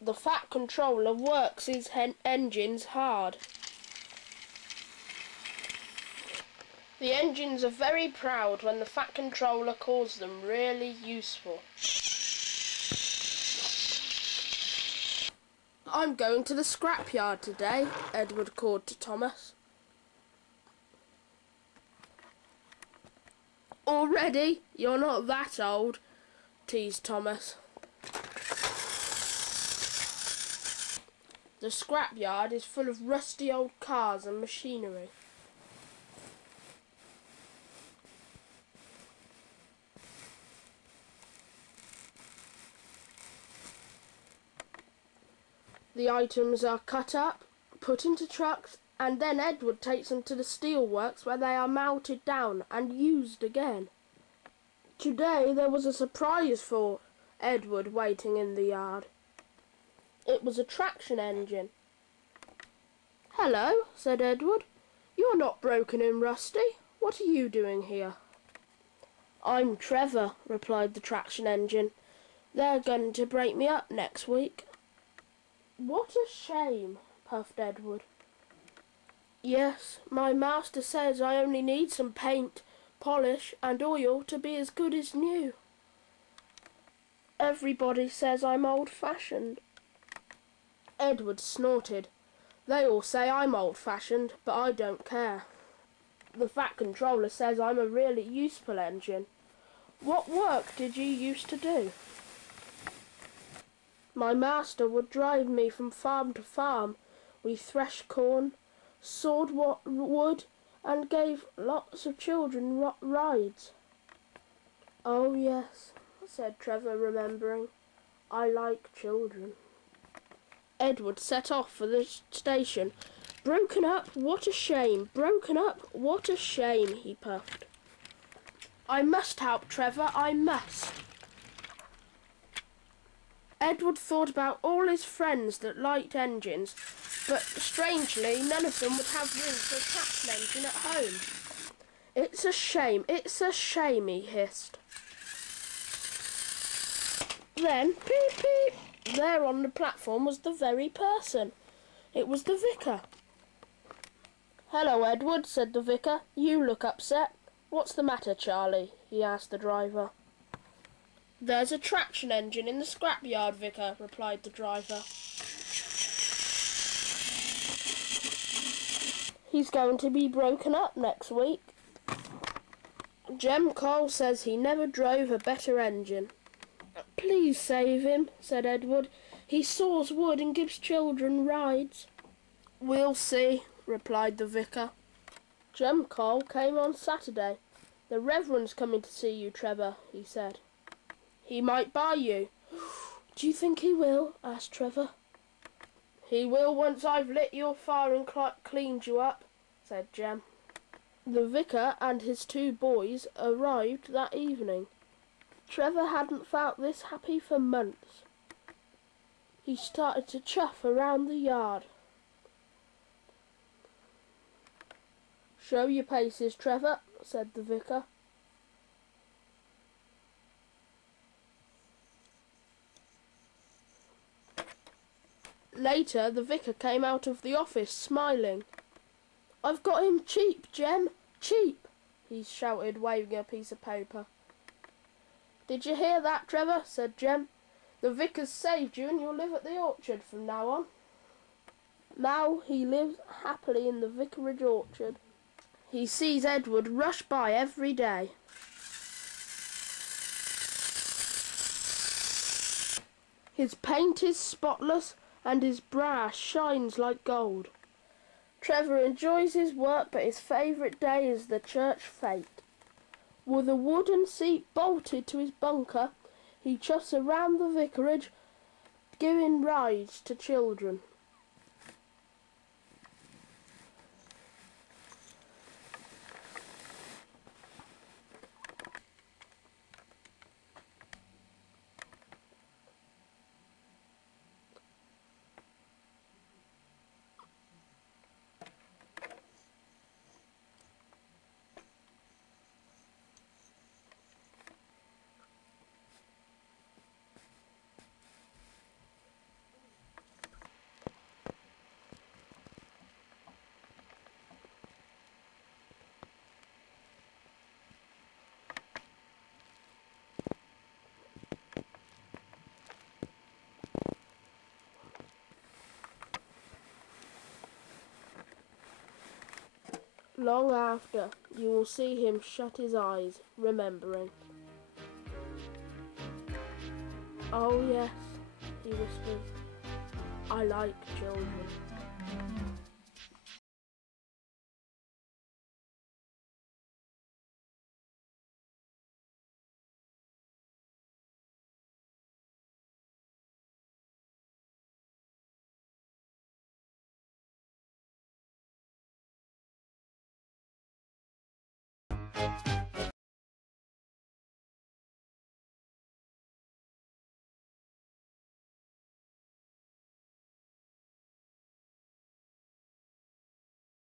The Fat Controller works his engines hard. The engines are very proud when the Fat Controller calls them really useful. I'm going to the scrapyard today, Edward called to Thomas. Already? You're not that old, teased Thomas. The scrapyard is full of rusty old cars and machinery. The items are cut up, put into trucks, and then Edward takes them to the steelworks where they are melted down and used again. Today there was a surprise for Edward waiting in the yard. It was a traction engine. "Hello," said Edward. "You're not broken and rusty. What are you doing here?" "I'm Trevor," replied the traction engine. "They're going to break me up next week." "What a shame," puffed Edward. "Yes, my master says I only need some paint, polish and oil to be as good as new. Everybody says I'm old-fashioned." Edward snorted. "They all say I'm old-fashioned, but I don't care. The Fat Controller says I'm a really useful engine. What work did you used to do?" "My master would drive me from farm to farm. We threshed corn, sawed wood, and gave lots of children rides." "Oh yes," said Trevor, remembering. "I like children." Edward set off for the station. "Broken up, what a shame! Broken up, what a shame!" he puffed. "I must help Trevor, I must." Edward thought about all his friends that liked engines, but strangely none of them would have room for a traction engine at home. It's a shame, he hissed. Then, beep beep, there on the platform was the very person. It was the vicar. "Hello, Edward," said the vicar. "You look upset. What's the matter, Charlie?" he asked the driver. "There's a traction engine in the scrapyard, vicar," replied the driver. "He's going to be broken up next week. Jem Cole says he never drove a better engine." "Please save him," said Edward. "He saws wood and gives children rides." "We'll see," replied the vicar. "Jem Cole came on Saturday. The Reverend's coming to see you, Trevor," he said. "He might buy you." "Do you think he will?" asked Trevor. "He will once I've lit your fire and cleaned you up," said Jem. The vicar and his two boys arrived that evening. Trevor hadn't felt this happy for months. He started to chuff around the yard. "Show your paces, Trevor," said the vicar. Later, the vicar came out of the office smiling. "I've got him cheap, Jem, cheap," he shouted, waving a piece of paper. "Did you hear that, Trevor?" said Jem. "The vicar's saved you and you'll live at the orchard from now on." Now he lives happily in the vicarage orchard. He sees Edward rush by every day. His paint is spotless and his brass shines like gold. Trevor enjoys his work, but his favourite day is the church fete. With a wooden seat bolted to his bunker, he chuffs around the vicarage, giving rides to children. Long after, you will see him shut his eyes, remembering. Oh yes, he whispers, I like children.